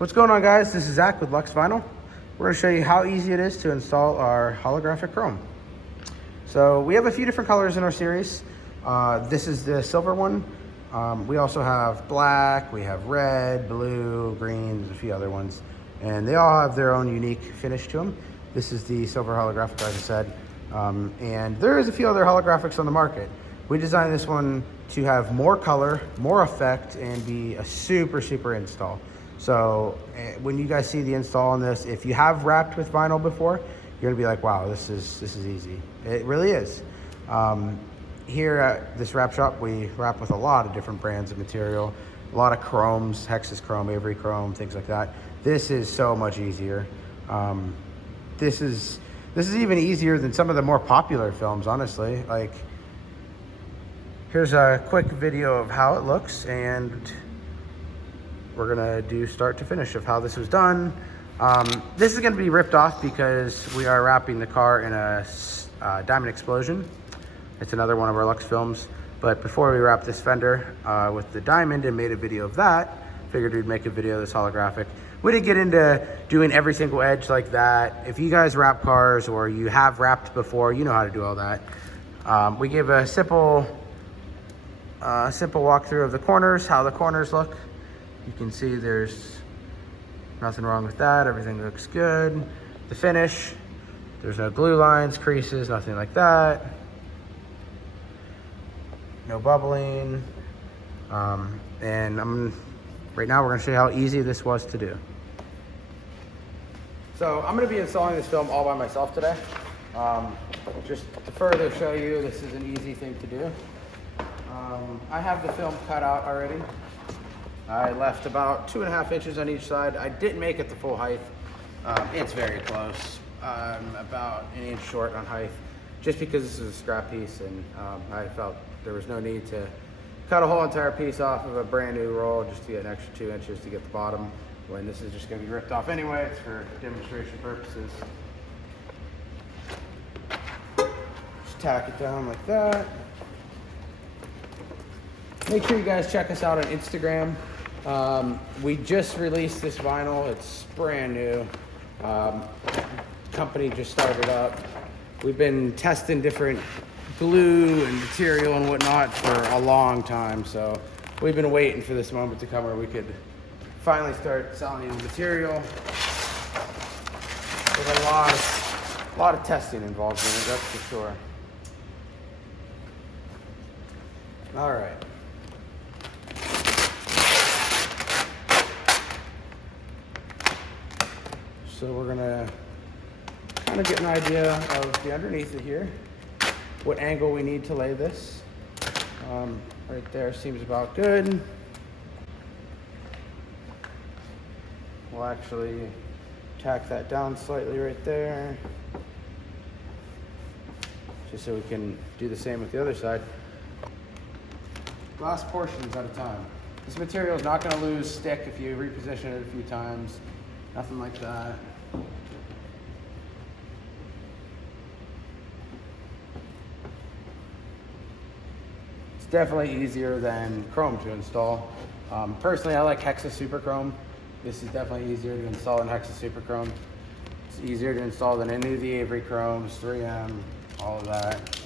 What's going on, guys? This is Zach with Luxx Vinyl. We're going to show you how easy it is to install our holographic chrome. So we have a few different colors in our series. This is the silver one. We also have black, we have red, blue, green, there's a few other ones. And they all have their own unique finish to them. This is the silver holographic, like I said. And there is a few other holographics on the market. We designed this one to have more color, more effect, and be a super install. So when you guys see the install on this, if you have wrapped with vinyl before, you're gonna be like, wow, this is easy. It really is. Here at this wrap shop, we wrap with a lot of different brands of material, a lot of chromes, Hexas chrome, Avery chrome, things like that. This is so much easier. This is even easier than some of the more popular films, honestly. Like, here's a quick video of how it looks, and we're gonna do start to finish of how this was done. This is gonna be ripped off because we are wrapping the car in a Diamond Explosion. It's another one of our Luxx films. But before we wrapped this fender with the diamond and made a video of that, figured we'd make a video of this holographic. We didn't get into doing every single edge like that. If you guys wrap cars or you have wrapped before, you know how to do all that. We give a simple walkthrough of the corners, how the corners look. You can see there's nothing wrong with that. Everything looks good. The finish, there's no glue lines, creases, nothing like that. No bubbling. And right now we're gonna show you how easy this was to do. So I'm gonna be installing this film all by myself today. Just to further show you, this is an easy thing to do. I have the film cut out already. I left about 2.5 inches on each side. I didn't make it the full height. It's very close. About an inch short on height, just because this is a scrap piece, and I felt there was no need to cut a whole entire piece off of a brand new roll just to get an extra 2 inches to get the bottom, when this is just going to be ripped off anyway. It's for demonstration purposes. Just tack it down like that. Make sure you guys check us out on Instagram. We just released this vinyl. It's brand new. Company just started up. We've been testing different glue and material and whatnot for a long time, so we've been waiting for this moment to come where we could finally start selling the material. There's a lot of testing involved in it, that's for sure. All right. So we're gonna kind of get an idea of the underneath of here, what angle we need to lay this. Right there seems about good. We'll actually tack that down slightly right there, just so we can do the same with the other side. Glass portions at a time. This material is not going to lose stick if you reposition it a few times. Nothing like that. It's definitely easier than chrome to install. Personally, I like Hexas Super Chrome. This is definitely easier to install than Hexas Super Chrome. It's easier to install than any of the Avery Chromes, 3M, all of that.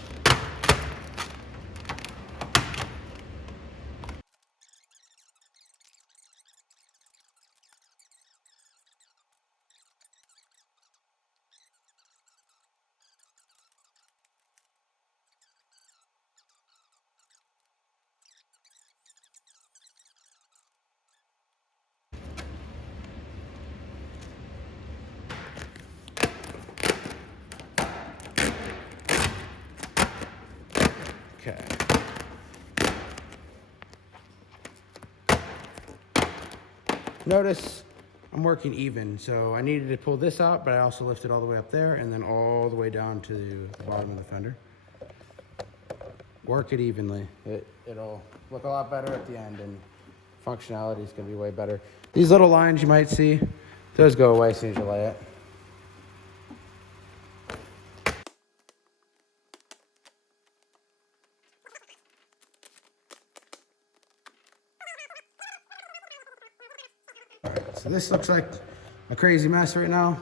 Okay. Notice I'm working even, so I needed to pull this out, but I also lifted all the way up there and then all the way down to the bottom of the fender. Work it evenly. It'll look a lot better at the end, and functionality is going to be way better. These little lines you might see, those go away as soon as you lay it. So this looks like a crazy mess right now.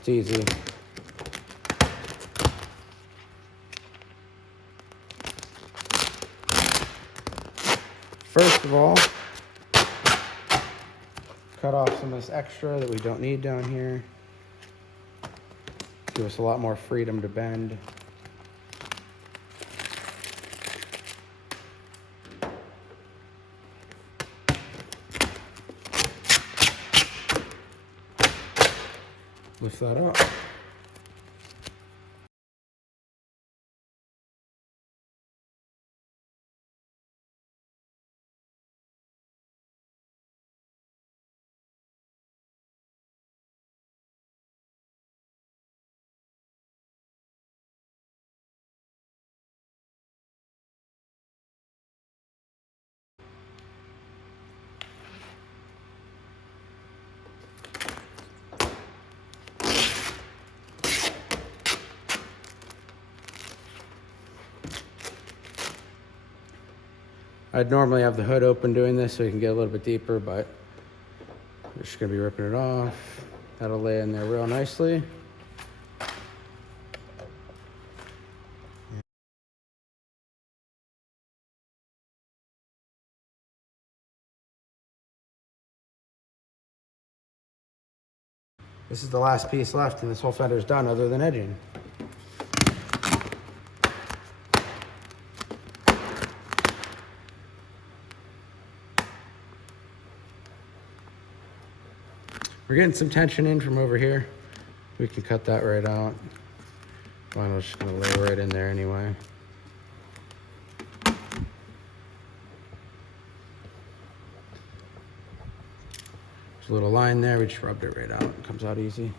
It's easy. First of all, cut off some of this extra that we don't need down here. Give us a lot more freedom to bend. Lift that up. I'd normally have the hood open doing this so you can get a little bit deeper, but we're just gonna be ripping it off. That'll lay in there real nicely. This is the last piece left and this whole fender is done other than edging. We're getting some tension in from over here. We can cut that right out. Vinyl's just gonna lay right in there anyway. There's a little line there, we just rubbed it right out. It comes out easy.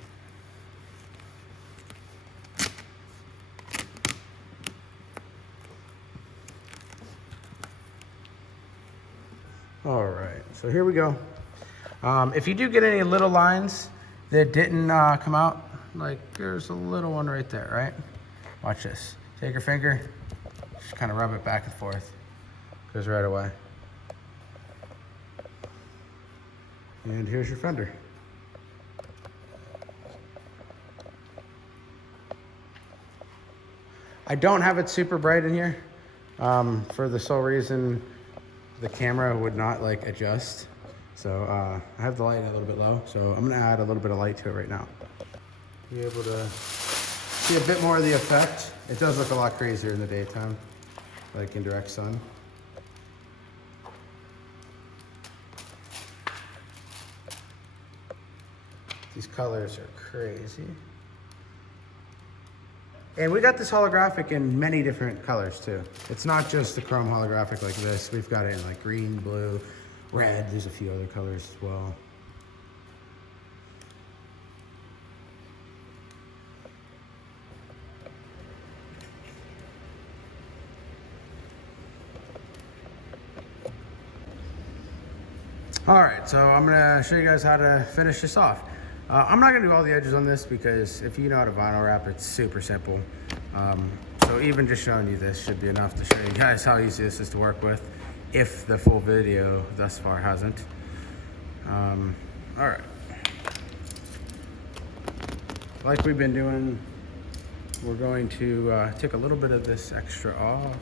All right, so here we go. If you do get any little lines that didn't come out, like there's a little one right there, right? Watch this. Take your finger, just kind of rub it back and forth. Goes right away. And here's your fender. I don't have it super bright in here for the sole reason the camera would not like adjust. So I have the light a little bit low, so I'm gonna add a little bit of light to it right now. Be able to see a bit more of the effect. It does look a lot crazier in the daytime, like in direct sun. These colors are crazy. And we got this holographic in many different colors too. It's not just the chrome holographic like this. We've got it in like green, blue, red. There's a few other colors as well. All right, so I'm gonna show you guys how to finish this off. I'm not gonna do all the edges on this because if you know how to vinyl wrap, it's super simple. So even just showing you this should be enough to show you guys how easy this is to work with, if the full video thus far hasn't. All right. Like we've been doing, we're going to take a little bit of this extra off.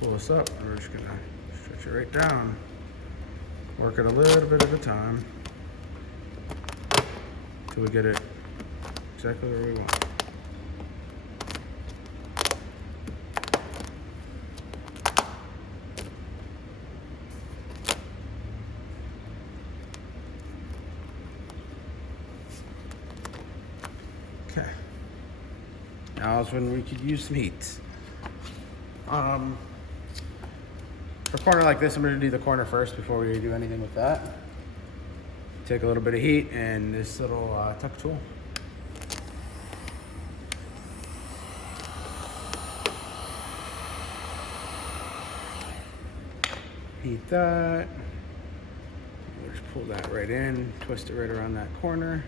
Pull this up, and we're just gonna stretch it right down. Work it a little bit at a time until we get it exactly where we want. Okay. Now is when we could use some heat. For a corner like this, I'm going to do the corner first before we do anything with that. Take a little bit of heat and this little tuck tool. Heat that. We'll just pull that right in, twist it right around that corner.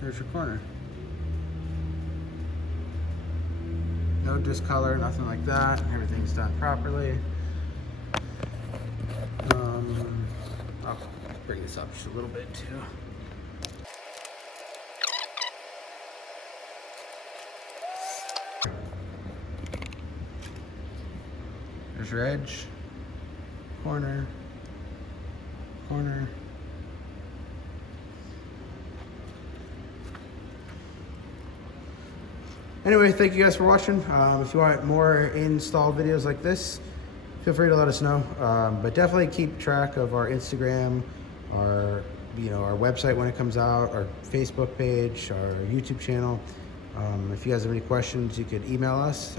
There's your corner. No discolor, nothing like that. Everything's done properly. I'll bring this up just a little bit too. There's your edge, corner, corner. Anyway, thank you guys for watching. If you want more install videos like this, feel free to let us know. But definitely keep track of our Instagram, our our website when it comes out, our Facebook page, our YouTube channel. If you guys have any questions, you could email us.